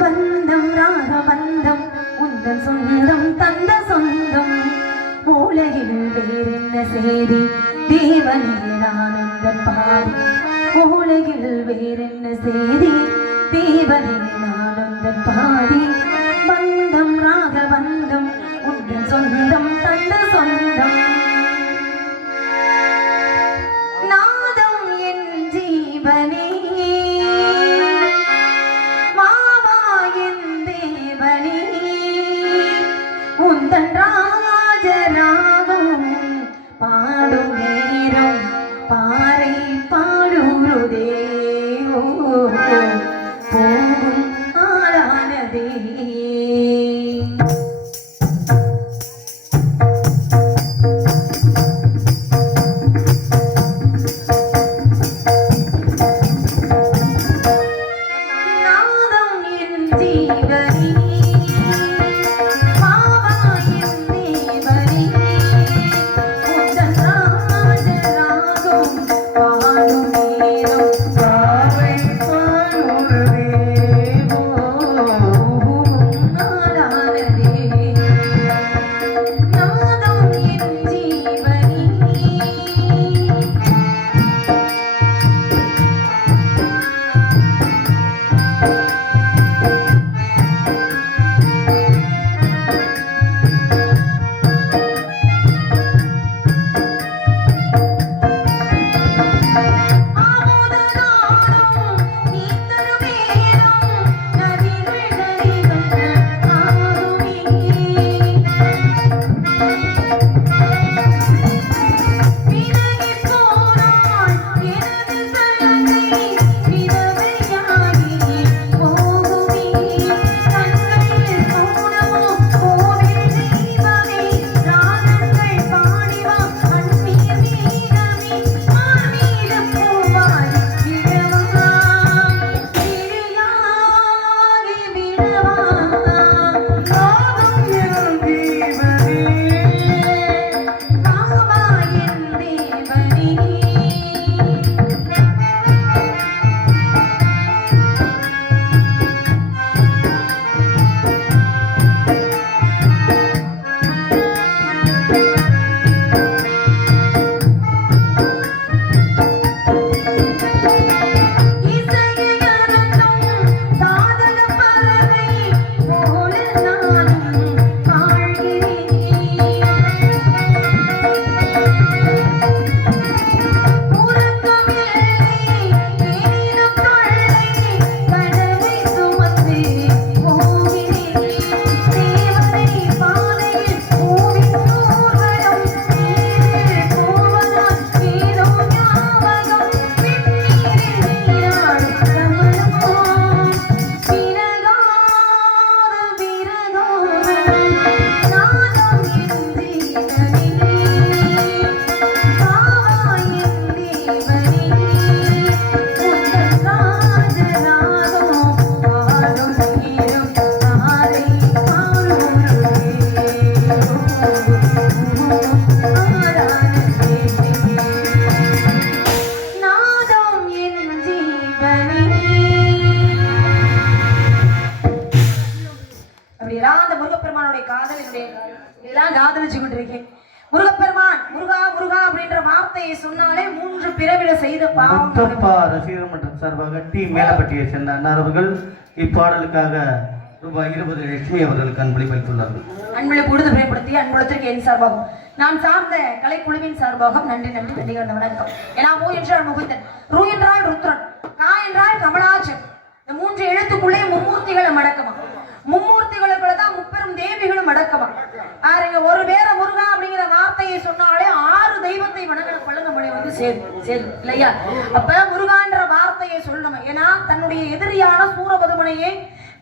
பந்தம் ராகபந்தம் உந்தன் சொந்தம் தந்த சொந்தம் உலகில் வேறென்ன சேதி தேவனே நான் உந்தன் பாடி உலகில் வேறென்ன சேதி தேவனே நான் உந்தன் பாடி பந்தம் ராகபந்தம் உந்தன் சொந்தம் தந்த சொந்தம் நாதம் என் ஜீவனே உந்தன் ராஜராகம் பாடும் நேரம் பாறை பாடுறதே போகும் ஆளானதே நாதம் என் ஜீவனே முருகப்பெருமான் முருகா முருகா அப்படின்ற வார்த்தையை சொன்னாலே மூன்று பிறவில செய்த பாவம் ரசிகர் மன்றம் சார்பாக டி மேலப்பட்டியை சேர்ந்த அன்னார் அவர்கள் இப்பாடலுக்காக ரூபாய் 20 லட்சுமி அவர்களுக்கு அன்பளிப்பளித்துள்ளார்கள். அன்பளிப்பு கொடுத்து பயன்படுத்தி அன்புலத்திற்கு என் சார்பாகும் நான் சார்ந்த கலைக்குழுவின் சார்பாகவும் நன்றி நன்றி நன்றிகள் வணக்கம். ஏன்னா மூ என்றால் முகுந்தன், ரூ என்றால் ருத்ரன், கா என்றால் கமலாச்சன். இந்த மூன்று எழுத்துக்குள்ளே மும்மூர்த்திகளை மடக்கமா. மும்மூர்த்தி மும்மூர்த்திகளுக்குள்ளதான் முப்பெரும் தேவிகளும் அடக்கமா. பாருங்க, ஒரு பேர முருகா அப்படிங்கிற வார்த்தையை சொன்னாலே 6 தெய்வத்தை வணங்கின பள்ள நம்மளை வந்து சேரும் இல்லையா? அப்ப முருகான்ற வார்த்தையை சொல்லணும். ஏன்னா தன்னுடைய எதிரியான சூரபதுமனையை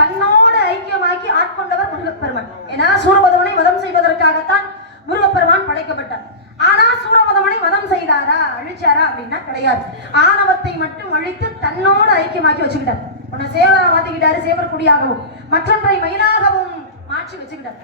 தன்னோடு ஐக்கியமாக்கி ஆட்கொண்டவர் முருகப்பெருமான். ஏன்னா சூரபதுமனை வதம் செய்வதற்காகத்தான் முருகப்பெருமான் படைக்கப்பட்டார். ஆனா சூரபதுமனை வதம் செய்தாரா, அழிச்சாரா அப்படின்னா கிடையாது. ஆணவத்தை மட்டும் அழித்து தன்னோடு ஐக்கியமாக்கி வச்சுக்கிட்டார். உன்னை சேவரா மாத்திக்கிட்டாரு, சேவர் குடியாகவும், மற்றொன்றை மயிலாகவும் மாற்றி வச்சுக்கிட்டார்.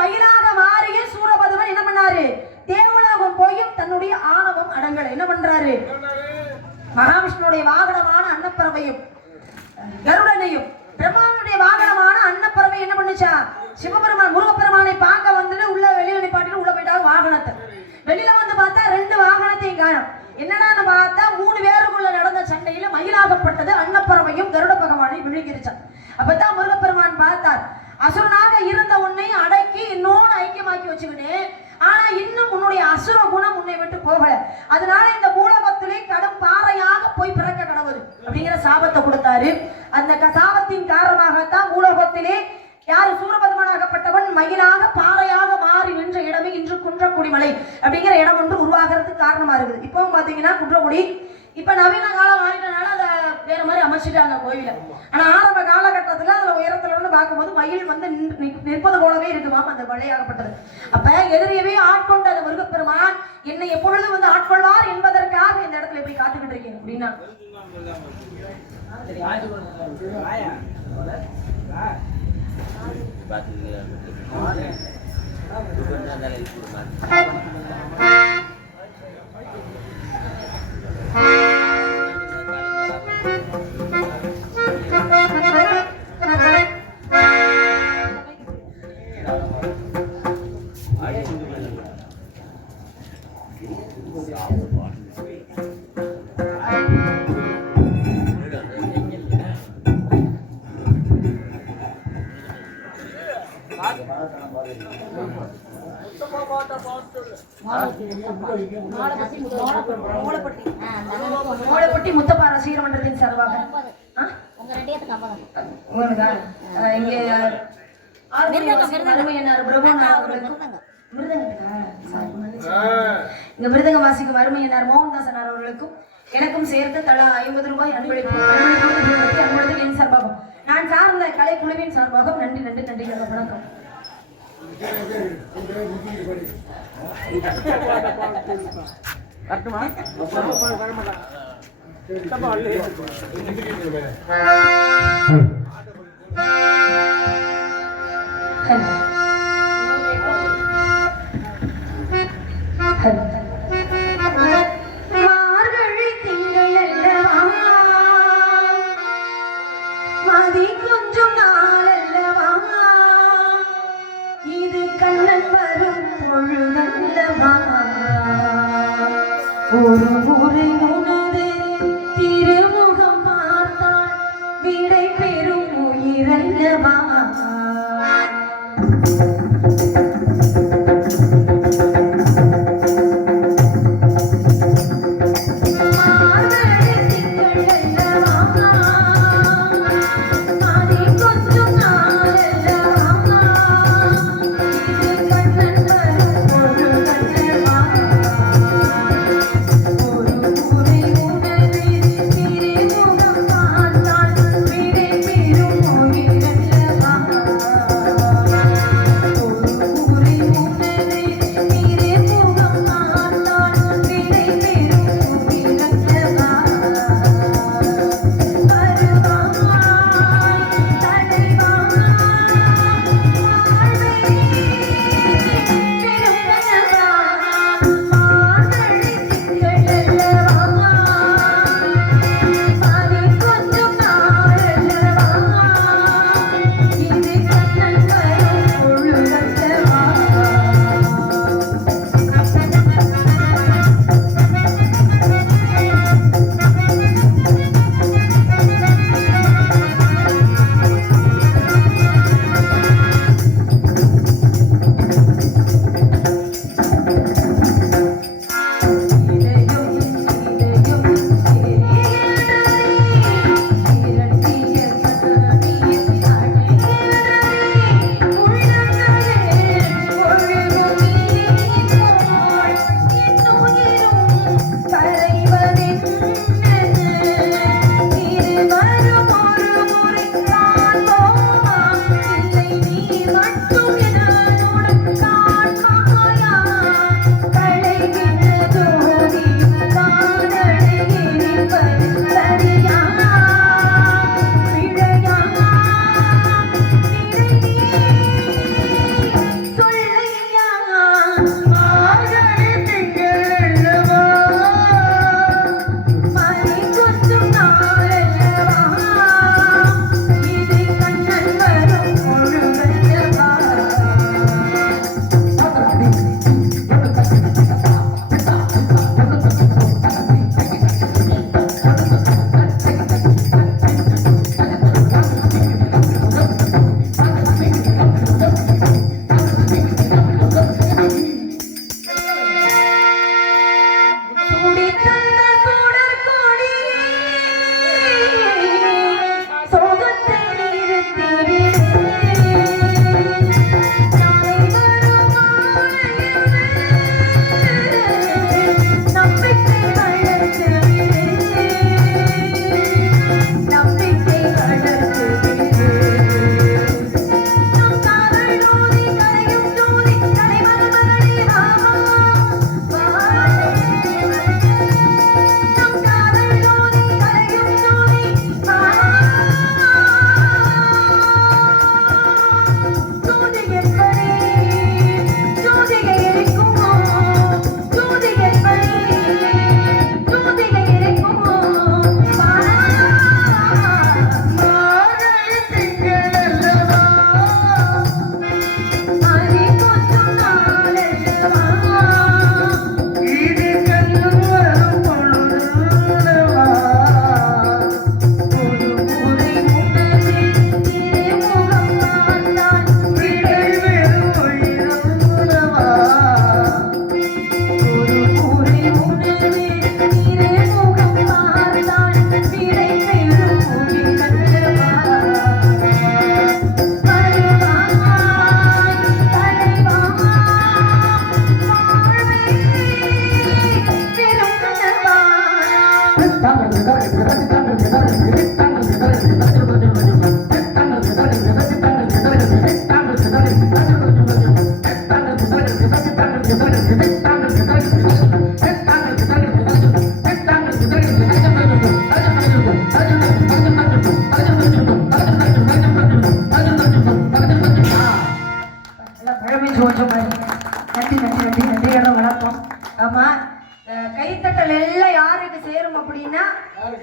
மயிலாக மாறிய சூரபதுமன் என்ன பண்ணாரு? தேவலோகம் போயும் தன்னுடைய ஆணவம் அடங்கல. என்ன பண்றாரு? மகாவிஷ்ணுடைய வாகனமான அன்னப்பறவையும் கருடனையும் பிரம்மாவுடைய வாகனமான அன்னப்பறவை என்ன பண்ணுச்சா? சிவபெருமான் முருகப்பெருமானை பார்க்க வந்துட்டு உள்ள வெளியில நிப்பாட்டிட்டு உள்ள போயிட்டாங்க வாகனத்தை. வெளியில வந்து பார்த்தா 2 வாகனத்தையும் காணும். என்னன்னா பார்த்தா 3 பேருக்குள்ள நடந்த சண்டையில மயிலாகப்பட்டது அன்னப்பறவையும் கருட பகவானை விழுங்கிருச்சான். அப்பதான் முருகப்பெருமான் பார்த்தார், அசுரனாக இருந்த உன்னை அடக்கி என்னோடு ஐக்கியமாக்கி வச்சுக்கிட்டு, ஆனா இன்னும் உன்னுடைய அசுர குணம் உன்னை விட்டு போகல. அதனால இந்த பூலோகத்திலே கடும் பாறையாக போய் பிறக்க கடவுள் அப்படிங்கிற சாபத்தை கொடுத்தாரு. அந்த சாபத்தின் காரணமாகத்தான் பூலோகத்திலே யாரு சூரபதுமனாகப்பட்டவன் மயிலாக பாறையாக மாறி நின்ற இடமே இன்று குன்றக்குடி மலை அப்படிங்கிற இடம் ஒன்று உருவாகிறதுக்கு காரணமா இருக்குது. இப்பவும் பாத்தீங்கன்னா குன்றக்குடி இப்ப நவீன காலம் மாறிட்டனால அதை வேற மாதிரி அமைச்சிட்டாங்க கோயில. ஆனா ஆரம்ப காலகட்டத்துல அதுல உயரத்துல இருந்து பார்க்கும்போது மயில் வந்து நிற்பது போலவே இருக்குமாம் அந்த மலையாகப்பட்டது. அப்ப எதிரியவே ஆட்கொண்ட அந்த முருகப்பெருமான் என்னை எப்பொழுதும் வந்து ஆட்கொள்வார் என்பதற்காக இந்த இடத்துல எப்படி காத்துக்கிட்டு இருக்கேன் அப்படின்னா மூலப்பட்டி முத்தப்பா ரசிகர் மன்றத்தின் சார்பாக மிருதங்க வாசிக்கும் அருமையனார் மோகன்தாசனார் அவர்களுக்கும் எனக்கும் சேர்த்து தலா 50 ரூபாய் அன்பளிப்பு என் சார்பாகும் நான் சார்ந்த கலை குழுவின் சார்பாகவும் நன்றி நன்றி நன்றி. வணக்கம். மார்கழி திங்கள் அல்லவா, மதி கொஞ்சம் நாள் அல்லவா, இது கண்ணன் வரும் பொழுதல்லவா, ஒரு முறை உனது திருமுகம் பார்த்தால் விடை பெறும் உயிரல்லவா. ஒரு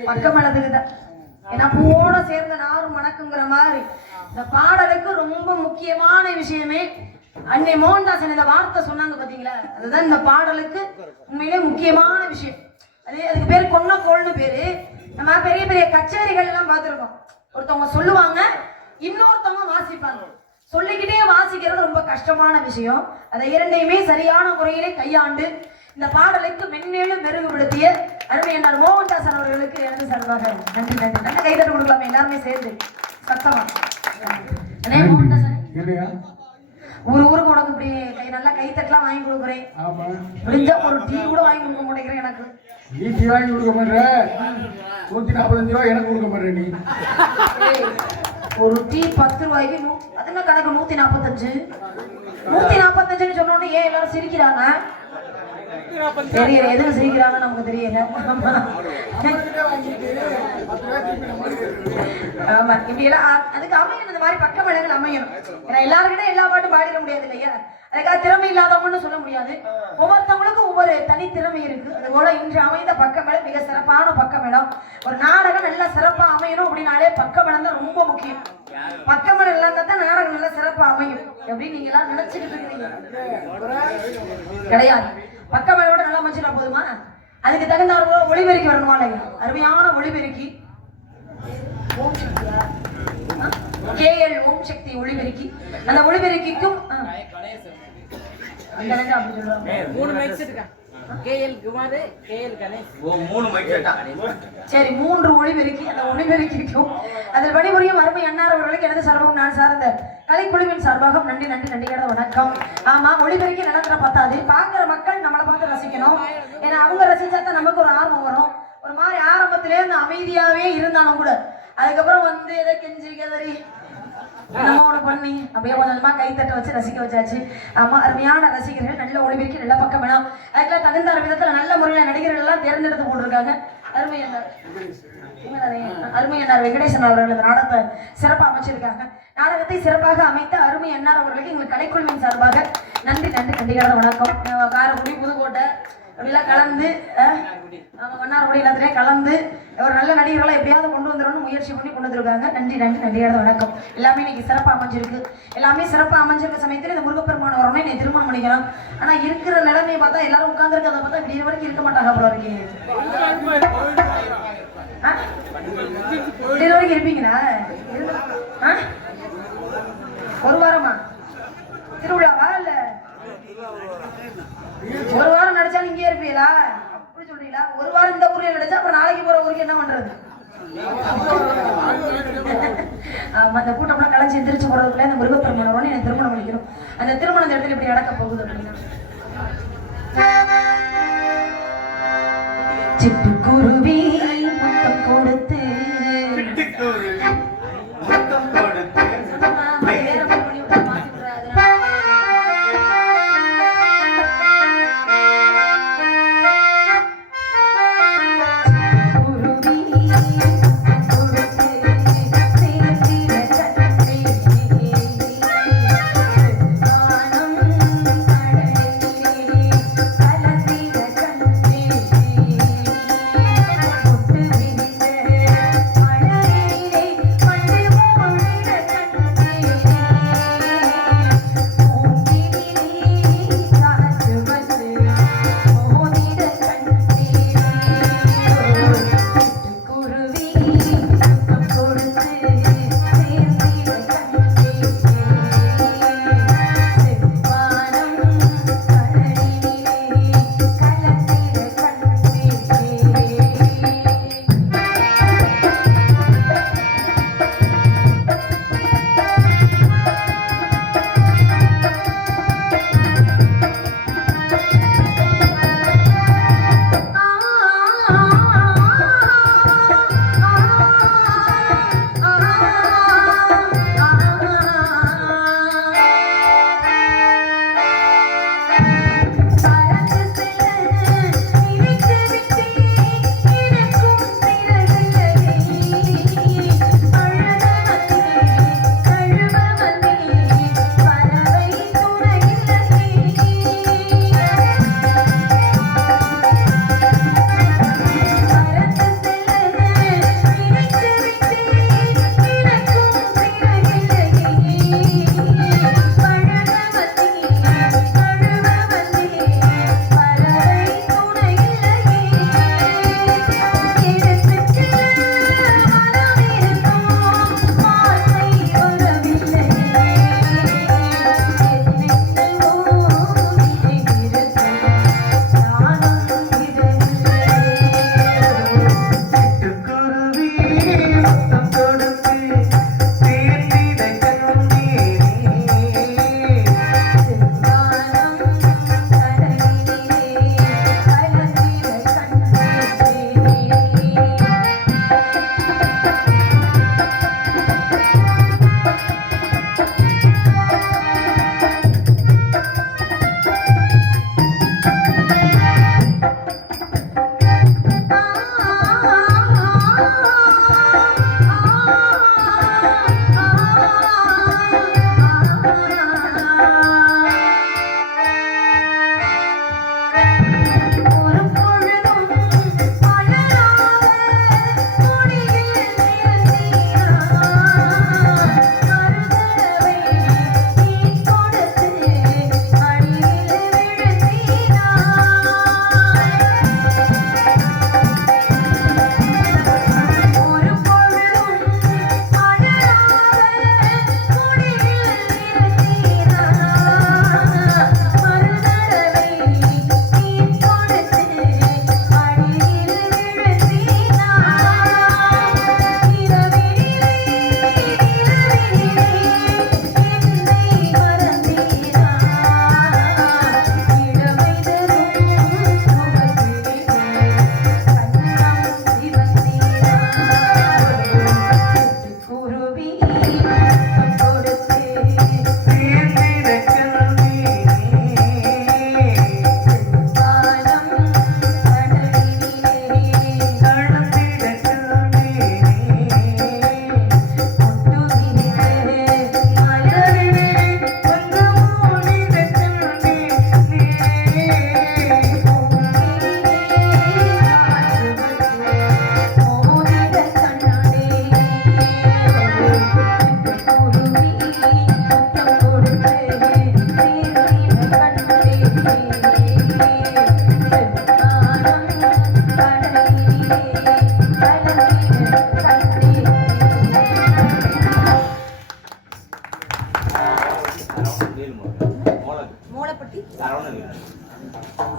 பக்க மேளத்துக்கு தான். ஏன்னா பூவோட சேர்ந்த நாரும் மணக்குங்கிற மாதிரி இந்த பாடலுக்கு ரொம்ப முக்கியமான விஷயமே அன்னை மோகன்தாசன் இந்த வார்த்தை சொன்னாங்க பாத்தீங்களா, அதுதான் இந்த பாடலுக்கு உண்மையிலே முக்கியமான விஷயம். அதுக்கு பேர் கொன்னக்கோள்னு பேரு. நம்ம பெரிய பெரிய கச்சேரிகள் எல்லாம் பார்த்திருக்கோம். ஒருத்தவங்க சொல்லுவாங்க, இன்னொருத்தவங்க வாசிப்பாங்க. சொல்லிக்கிட்டே வாசிக்கிறது ரொம்ப கஷ்டமான விஷயம். அதை இரண்டையுமே சரியான முறையிலே கையாண்டு இந்த பாடலுக்கு மென்மேலும் மெருகுபடுத்திய அருமை என்னார் மோகன்தாசன் அவர்களுக்கு எனது சார்பாக நன்றி நன்றி. நல்ல கைதட்டு கொடுக்கலாமே எல்லாருமே சேர்ந்து சத்தமா. மோகன்தாசன் ஊருக்கு உனக்கு இப்படி நல்லா கைத்தட்டலாம் வாங்கி கொடுக்குறேன். முடிஞ்சா ஒரு டீ கூட வாங்கி கொடுக்க மாட்டேங்கிறேன். எனக்கு நீ டீ வாங்கி கொடுக்க மாட்டேற, 145 ரூபாய் எனக்கு கொடுக்க மாட்டேன். நீ ஒரு டீ 10 ரூபாய்க்கு அதுங்க கணக்கு 145 சொன்னோடனே ஏன் எல்லாரும் சிரிக்கிறாங்க? தெரியல, எதுவும் சிரிக்கிறாங்க நமக்கு தெரியல. ஆமா, இப்படி எல்லாம் அதுக்கு அமையணும். இந்த மாதிரி பக்க மேளங்கள் அமையணும். ஏன்னா எல்லாருக்கிட்ட எல்லா பாட்டும் பாடிட முடியாது இல்லையா? அதுக்காக திறமை இல்லாதவங்கன்னு சொல்ல முடியாது. ஒவ்வொருத்தவங்களுக்கும் ஒவ்வொரு தனி திறமை இருக்கு. அதுபோல இன்று அமைந்த பக்க மேளம் மிக சிறப்பான பக்க மேளம். ஒரு நாடகம் நல்லா சிறப்பா அமையணும் அப்படின்னாலே பக்க மேளம் தான் ரொம்ப முக்கியம். பக்க மேளம் எல்லாம் தான் நாடகம் நல்லா சிறப்பா அமையும். எப்படி நீங்க எல்லாம் நினைச்சுக்கிட்டு இருக்கீங்க? கிடையாது. பக்க மேளோட நல்லா அமைச்சுனா போதுமா? அதுக்கு தகுந்த ஒளிபெருக்கி வரணுமா இல்லையா? அருமையான ஒளிபெருக்கி KL ஓம் சக்தி ஒளிபெருக்கி. அந்த ஒளிபெருக்கிக்கும் சரி 3 ஒளிபெருக்கி. அந்த ஒளிபெருக்கிக்கும் அதில் பணிபுரியும் அருமை அன்னார் அவர்களுக்கு எனது சார்பாகவும் நான் சார்ந்த கலைக்குழுவின் சார்பாகவும் நன்றி நன்றி நன்றியோட வணக்கம். ஆமா, ஒளிபெருக்கி நடந்துற பத்தாது, பாக்குற மக்கள் நம்மளை பார்த்து ரசிக்கணும். ஏன்னா அவங்க ரசிச்சாதான் நமக்கு ஒரு ஆர்வம் வரும். ஒரு மாதிரி ஆரம்பத்திலே இருந்து அமைதியாவே இருந்தாலும் கூட அதுக்கப்புறம் வந்து எதை கெஞ்சி கதறி பண்ணி அப்படியே கொஞ்சமா கைத்தட்ட வச்சு ரசிக்க வச்சாச்சு. ஆமா, அருமையான ரசிகர்கள், நல்ல ஒளிபெருக்கி, நல்ல பக்கம் வேணும். அதுக்கெல்லாம் தகுந்த விதத்துல நல்ல முறையில நடிகர்கள் எல்லாம் தேர்ந்தெடுத்து போட்டிருக்காங்க. அருமை அண்ணார் வெங்கடேசன் அவர்கள் இந்த நாடகத்தை சிறப்பாக அமைச்சிருக்காங்க. நாடகத்தை சிறப்பாக அமைத்த அருமை அண்ணார் அவர்களுக்கு எங்கள் கலைக்குழுவின் சார்பாக நன்றி நன்றி நன்றிகளோட வணக்கம். காரைக்குடி, புதுக்கோட்டை அப்படிலாம் கலந்து மன்னார்குடி எல்லாத்துலேயும் கலந்து ஒரு நல்ல நடிகர்களாக எப்படியாவது கொண்டு வந்துடணும்னு முயற்சி பண்ணி கொண்டு வந்துருக்காங்க. நன்றி நன்றி நன்றியோட வணக்கம். எல்லாமே இன்னைக்கு சிறப்பாக அமைஞ்சிருக்கு. எல்லாமே சிறப்பாக அமைஞ்சிருக்க சமயத்தில் இந்த முருகப்பெருமான வரணும் என்னை திருமணம் பண்ணிக்கலாம். ஆனால் இருக்கிற நிலைமையை பார்த்தா எல்லாரும் உட்காந்துருக்கிறத பார்த்தா இப்படி வரைக்கும் இருக்க மாட்டாங்க. அப்புறம் வரைக்கும் வரைக்கும் இருப்பீங்களா? ஒரு வாரமா திருவிழாவா? இல்ல ஒரு வாரம் நடிச்சாலும் இங்கே இருப்பீங்களா? அப்படி சொல்றீங்களா? ஒரு வாரம் இந்த ஊர்ல நடிச்சா அப்புறம் நாளைக்கு போற ஊருக்கு என்ன பண்றது? அந்த கூட்டம்லாம் கலைச்சு எந்திரிச்சு போறதுக்குள்ள இந்த முருகப்பெருமானோட எனக்கு திருமணம் பண்ணிக்கணும். அந்த திருமணம் இந்த இடத்துல இப்படி நடக்க போகுது அப்படின்னா சிட்டுக்குருவி முத்தம் கொடுத்து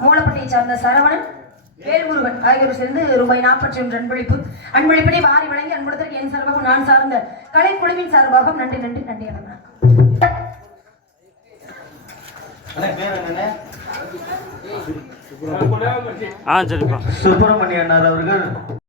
மூலப்பட்டியை சார்ந்த சரவணன், வேல்முருகன் ஆகியோர் சேர்ந்து ரூபாய் 41 அன்பளிப்பு. அன்பளிப்பினை வாரி வழங்கி அன்புடன் என் சார்பாகவும் நான் சார்ந்த கலைக்குழுவின் சார்பாகவும் நன்றி நன்றி நன்றி. சுப்பிரமணியன் அவர்கள்